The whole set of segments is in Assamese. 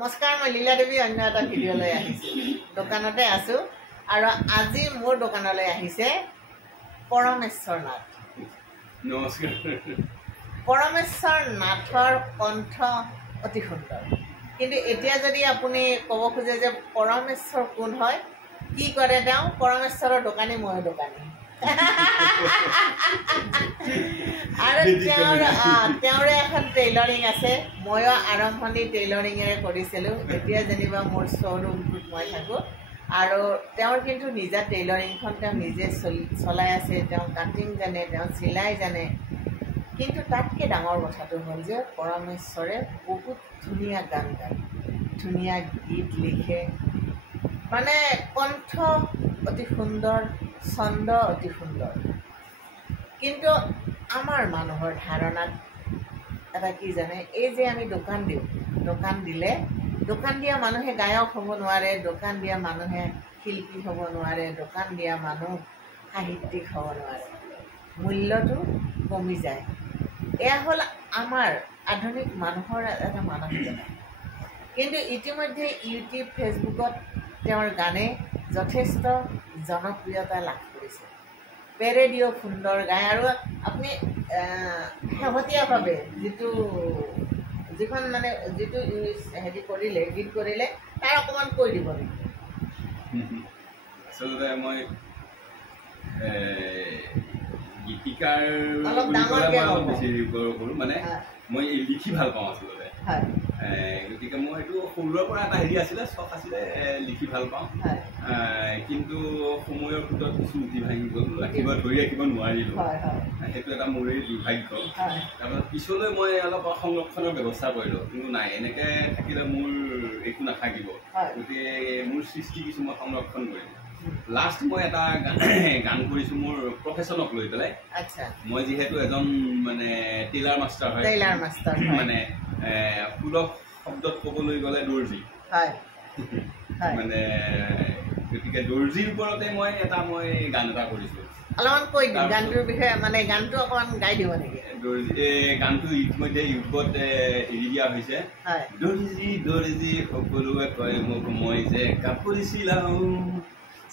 নমস্কাৰ, মই লীলা দেৱী অন্য এটা ভিডিঅ'লৈ আহিছোঁ। দোকানতে আছোঁ আৰু আজি মোৰ দোকানলৈ আহিছে পৰমেশ্বৰ নাথ। নমস্কাৰ। পৰমেশ্বৰ নাথৰ কণ্ঠ অতি সুন্দৰ, কিন্তু এতিয়া যদি আপুনি ক'ব খোজে যে পৰমেশ্বৰ কোন হয়, কি কৰে তেওঁ, পৰমেশ্বৰৰ দোকানী ময়ো দোকানী। আৰু তেওঁৰে এখন টেইলৰিং আছে। ময়ো আৰম্ভণি টেইলৰিঙেৰে কৰিছিলোঁ। এতিয়া যেনিবা মোৰ শ্ব'ৰুমটোত মই থাকোঁ আৰু তেওঁৰ কিন্তু নিজা টেইলৰিংখন তেওঁ নিজে চলাই আছে। তেওঁ কাটিং জানে, তেওঁ চিলাই জানে, কিন্তু তাতকৈ ডাঙৰ কথাটো হ'ল যে পৰমেশ্বৰে বহুত ধুনীয়া গান গায়, ধুনীয়া গীত লিখে, মানে কণ্ঠ অতি সুন্দৰ, ছন্দ অতি সুন্দৰ। কিন্তু আমাৰ মানুহৰ ধাৰণাত এটা কি জানে, এই যে আমি দোকান দিওঁ, দোকান দিলে দোকান দিয়া মানুহে গায়ক হ'ব নোৱাৰে, দোকান দিয়া মানুহে শিল্পী হ'ব নোৱাৰে, দোকান দিয়া মানুহ সাহিত্যিক হ'ব নোৱাৰে, মূল্যটো কমি যায়। এয়া হ'ল আমাৰ আধুনিক মানুহৰ এটা মানসিকতা। কিন্তু ইতিমধ্যে ইউটিউব, ফেচবুকত তেওঁৰ গানে যথেষ্ট জনপ্ৰিয়তা লাভ কৰিছে। পেৰেডিঅ' সুন্দৰ গায় আৰু আপুনি শেহতীয়াভাৱে যিটো হেৰি কৰিলে, গীত কৰিলে, তাৰ অকণমান কৈ দিব নেকি? আচলতে মই গীতিকাৰ মানে মই লিখি ভাল পাওঁ আচলতে। গতিকে মই এইটো সৰুৰে পৰা এটা হেৰি আছিলে, চখ আছিলে, লিখি ভাল পাওঁ। কিন্তু সময়ৰ ভিতৰত কিছু উঠি ভাঙি গ'ল, ধৰি ৰাখিব নোৱাৰিলোঁ। সেইটো এটা মোৰেই দুৰ্ভাগ্য। তাৰপিছত পিছলৈ মই অলপ সংৰক্ষণৰ ব্যৱস্থা কৰিলোঁ, কিন্তু নাই, এনেকৈ থাকিলে মোৰ একো নাথাকিব। গতিকে মোৰ সৃষ্টি কিছু মই সংৰক্ষণ কৰিলোঁ। লাষ্ট মই এটা গান কৰিছোঁ মোৰ প্ৰফেশ্যনক লৈ পেলাই। মই যিহেতু এজন মানে টেইলাৰ মাষ্টাৰ হয়, মানে সুলভ শব্দত ক'বলৈ গ'লে দৰ্জী, মানে গতিকে দৰ্জীৰ ওপৰতে মই গান এটা কৰিছোঁ। অলপমান কৈ দিম গানটোৰ বিষয়ে, মানে গানটো অকণমান গাই দিব নেকি? গানটো ইতিমধ্যে ইউটিউবত এৰি দিয়া হৈছে। দৰ্জী দৰ্জী সকলোৱে কয় মোক, মই যে কাপোৰ চিলাওঁ,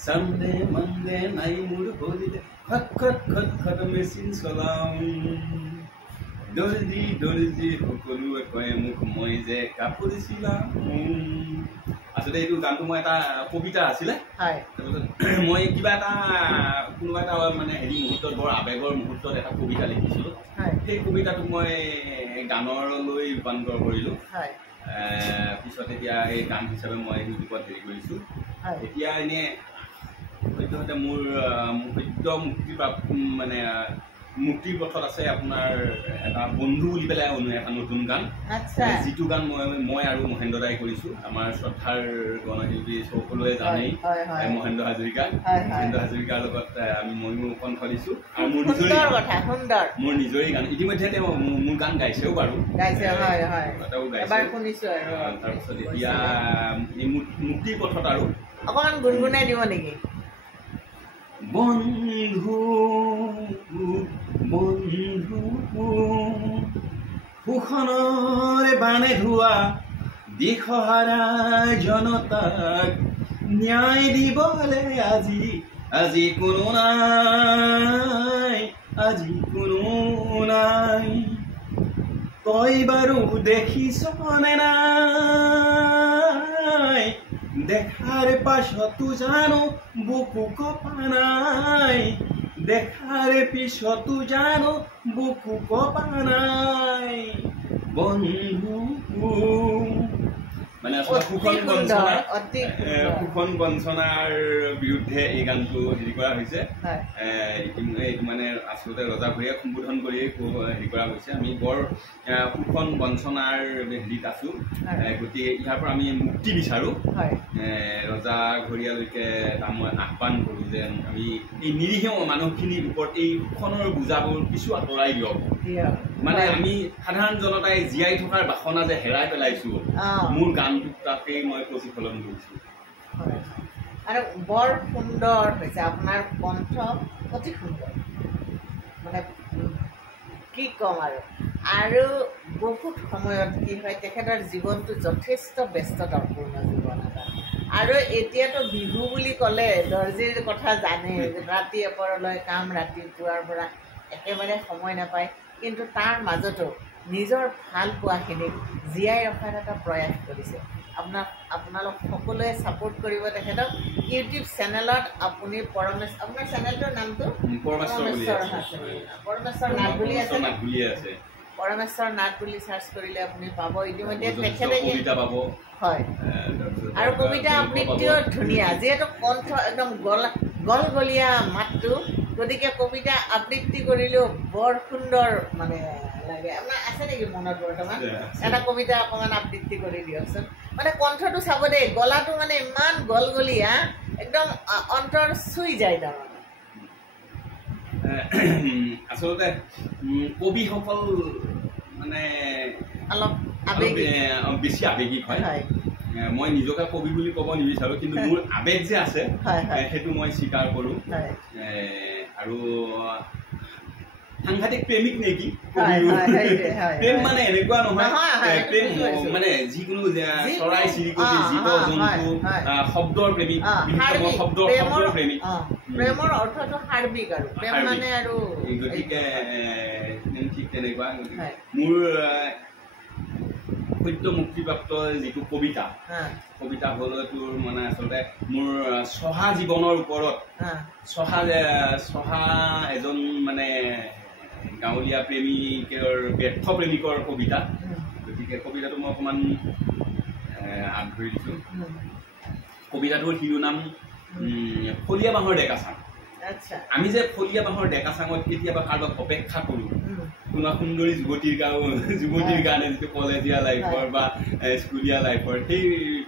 চান্দে মন্দে নাই মোৰ ভৰিতে, খট খট খট খট মেচিন চলাওঁ। দৰ্জী দৰ্জী সকলোৱে কয় মোক, মই যে কাপোৰ চিলাওঁ। আচলতে এইটো গানটো মই এটা কবিতা আছিলে। তাৰপিছত মই কোনোবা এটা মানে হেৰি মুহূৰ্তত, বৰ আৱেগৰ মুহূৰ্তত এটা কবিতা লিখিছিলোঁ। সেই কবিতাটো মই গানলৈ ৰূপান্তৰ কৰিলোঁ। পিছত এতিয়া এই গান হিচাপে মই ইউটিউবত হেৰি কৰিছোঁ। এতিয়া এনেই সদ্যহতে মোৰ সদ্য মুক্তিৰ পথত আছে আপোনাৰ এটা বন্ধু বুলি পেলাই এটা নতুন গান, যিটো গান মই আৰু মহেন্দ্ৰ দাই কৰিছোঁ। আমাৰ শ্ৰদ্ধাৰ গণশিল্পী সকলোৱে জানেই মহেন্দ্ৰ হাজৰিকাৰ লগত ময়ো কণ্ঠ দিছোঁ। আৰু মোৰ নিজৰে গান ইতিমধ্যে তেওঁ মোৰ গান গাইছেও বাৰু, তাৰপিছত এতিয়া মুক্তিৰ পথত আৰু অকণমান গুণগুণাই দিব নেকি? বন্ধু বন্ধু শোষণৰে বানে ধোৱা দিশহাৰা জনতাক ন্যায় দিবলে আজি কোনো নাই, আজি কোনো নাই। তই বাৰু দেখিছনে নাই, দেখাৰ পাছতো জানো বুকু কপা নাই, দেখাৰ পিছতো জানো বুকু কপা নাই। বন্ধু মানে শোষণ বঞ্চনাৰ বিৰুদ্ধে এই গানটো হেৰি কৰা হৈছে। এইটো মানে আচলতে ৰজা ভূঞাক সম্বোধন কৰিয়েই হেৰি কৰা হৈছে। আমি বৰ শোষণ বঞ্চনাৰ হেৰিত আছোঁ, গতিকে ইয়াৰ পৰা আমি মুক্তি বিচাৰোঁ। ৰজা ঘৰীয়ালৈকে মই আহ্বান কৰোঁ যে আমি এই নিৰীহ মানুহখিনিৰ ওপৰত এই শোষণৰ বোজাবোৰ কিছু আঁতৰাই দিয়ক। মানে আমি সাধাৰণ জনতাই জীয়াই থকাৰ বাসনা যে হেৰাই পেলাইছোঁ, মোৰ গানটোত তাকেই মই প্ৰতিফলন কৰিছোঁ। আৰু বৰ সুন্দৰ হৈছে আপোনাৰ কণ্ঠ, অতি সুন্দৰ, মানে কি ক'ম আৰু। আৰু বহুত সময়ত কি হয় তেখেতৰ জীৱনটো যথেষ্ট ব্যস্ততাপূৰ্ণ জীৱন এটা আৰু এতিয়াতো বিহু বুলি ক'লে দৰ্জীৰ কথা জানে ৰাতি এপৰলৈ কাম ৰাতিপুৱাৰ পৰা একেবাৰে সময় নাপায় কিন্তু তাৰ মাজতো নিজৰ ভাল পোৱাখিনিক জীয়াই ৰখাৰ এটা প্ৰয়াস কৰিছে আপোনালোক সকলোৱে ছাপোৰ্ট কৰিব তেখেতক ইউটিউব চেনেলত আপুনি আপোনাৰ চেনেলটোৰ নামটো পৰমেশ্বৰ নাথ বুলি আছে পৰমেশ্বৰ নাথ বুলি চাৰ্চ কৰিলে আপুনি পাব ইতিমধ্যে তেখেতে হয় আৰু কবিতা আবৃত্তিও ধুনীয়া যিহেতু কণ্ঠ একদম গলগলীয়া মাতটো গতিকে কবিতা আবৃত্তি কৰিলেও বৰ সুন্দৰ মানে লাগে আপোনাৰ আছে নেকি মনত বৰ্তমান এটা কবিতা অকণমান আবৃত্তি কৰি দিয়কচোন মানে কণ্ঠটো চাব দেই গলাটো মানে ইমান গলগলীয়া একদম অন্তৰ চুই যায় তাৰমানে আচলতে কবিসকল মানে অলপ বেছি আৱেগিক হয় মই নিজকে কবি বুলি ক'ব নিবিচাৰো কিন্তু মোৰ আৱেগ যে আছে সেইটো মই স্বীকাৰ কৰোঁ আৰু সাংঘাতিক প্ৰেমিক নেকি প্ৰেম মানে এনেকুৱা নহয় প্ৰেম মানে যিকোনো চৰাই চিৰিকটি জীৱ জন্তু শব্দৰ প্ৰেমিক শব্দৰ প্ৰেমিক প্ৰেমৰ অৰ্থটো সাৰ্বিক আৰু প্ৰেম মানে আৰু গতিকে ঠিক তেনেকুৱা মোৰ সদ্য মুক্তিপ্ৰাপ্ত যিটো কবিতা হ'ল তোৰ মানে আচলতে মোৰ চহা জীৱনৰ ওপৰত চহা এজন মানে গাঁৱলীয়া প্ৰেমিকৰ ব্যৰ্থ প্ৰেমিকৰ কবিতা গতিকে কবিতাটো মই অকণমান আগধৰি দিছোঁ কবিতাটোৰ শিৰোনাম ফলীয়া বাঁহৰ ডেকা চাং আমি যে ফলীয়া বাঁহৰ ডেকা চাঙত কেতিয়াবা কাৰোবাক অপেক্ষা কৰোঁ কোনোবা সুন্দৰী যুৱতীৰ কাৰণে যিটো কলেজীয়া লাইফৰ বা স্কুলীয়া লাইফৰ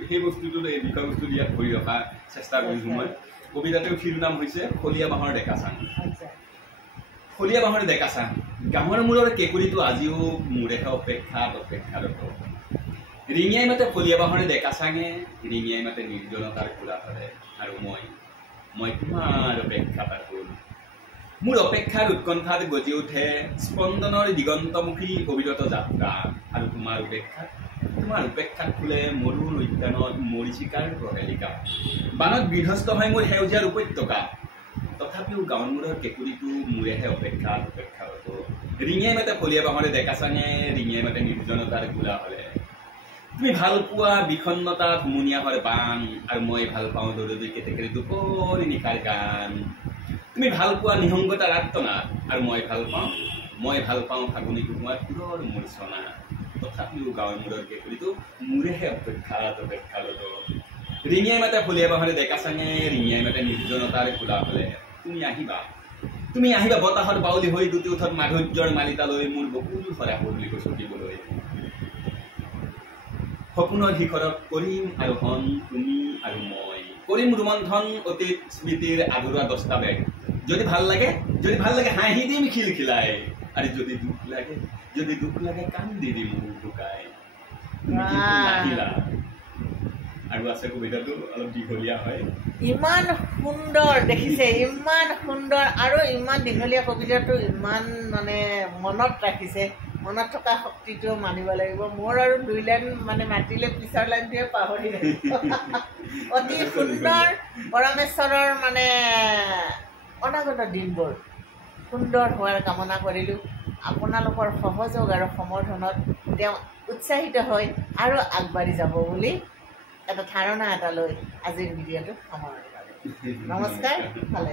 সেই বস্তুটো এই বিষয়বস্তু ইয়াত ধৰি ৰখাৰ চেষ্টা কৰিছোঁ মই কবিতাটোৰ শিৰোনাম হৈছে ফলীয়া বাঁহৰ ডেকা চাং ফলীয়া বাঁহৰ ডেকা চাং গাঁৱৰ মূৰৰ কেঁকুৰিটো আজিও মূৰেহে অপেক্ষাত ৰিঙিয়াই মাতে ফলীয়া বাঁহৰ ডেকা চাঙে ৰিঙিয়াই মাতে নিৰ্জনতাৰ কোলাহলে আৰু মই তোমাৰ অপেক্ষাত আছোঁ মোৰ অপেক্ষাৰ উৎকণ্ঠাত গজি উঠে স্পন্দনৰ দিগন্তমুখী অবিৰত যাত্ৰা আৰু তোমাৰ উপেক্ষাত ফুলে মৰুৰ উদ্যানত মৰিচিকাৰ প্ৰহেলিকা বানত বিধ্বস্ত হয় মোৰ সেউজীয়াৰ উপত্যকা তথাপিও গাঁৱৰ মূৰৰ কেঁকুৰিটো মূৰেহে অপেক্ষাত ৰিঙিয়াই মাতে ফলীয়া বাঁহৰে ডেকা চাঙে ৰিঙিয়াই মাতে নিৰ্জনতাৰ গোলা হলে তুমি ভাল পোৱা বিষণ্ণতা ধুমুনীয়া হয় বান আৰু মই ভাল পাওঁ দৰদী কেতেকেৰে দুপৰি নিশাৰ গান তুমি ভাল পোৱা নিসংগতাৰ আৰ্তনাদ আৰু মই ভাল পাওঁ ফাগুনী কুমাৰ পুৰৰ মূৰ্ছনা তথাপিও গাঁৱৰ মূৰৰ কেঁকুৰিটো মূৰেহে অপেক্ষাত ৰিঙিয়াই মাতে ফলীয়া বাঁহৰে ডেকা চাঙে ৰিঙিয়াই মাতে নিৰ্জনতাৰ খোলা হলে তুমি আহিবা বতাহত বাউলি হৈ দুটি উঠত মাধুৰ্যৰ মালিতালৈ মোৰ বকুল সৰা পদূলি চকিবলৈ সপোনৰ শিখৰত কৰিম আৰু হন তুমি আৰু মই কৰিম ৰোমন্থন অতীত স্মৃতিৰ আধৰুৱা 10টা বেগ যদি ভাল লাগে হাঁহি দিম খিলখিলাই আৰু যদি দুখ লাগে কান্দি দিম মুখ ঢুকাই আৰু আছে কবিতাটো অলপ দীঘলীয়া হয় ইমান সুন্দৰ দেখিছে ইমান সুন্দৰ আৰু ইমান দীঘলীয়া কবিতাটো ইমান মানে মনত ৰাখিছে মনত থকা শক্তিটো মানিব লাগিব মোৰ আৰু 2 লাইন মানে মাতিলে পিছৰ লাইনটোৱে পাহৰি অতি সুন্দৰ পৰমেশ্বৰৰ মানে অনাগত দিনবোৰ সুন্দৰ হোৱাৰ কামনা কৰিলোঁ আপোনালোকৰ সহযোগ আৰু সমৰ্থনত তেওঁ উৎসাহিত হৈ আৰু আগবাঢ়ি যাব বুলি এটা ধাৰণা এটা লৈ আজিৰ ভিডিঅ'টো সামৰণি মাৰিলোঁ নমস্কাৰ ভালে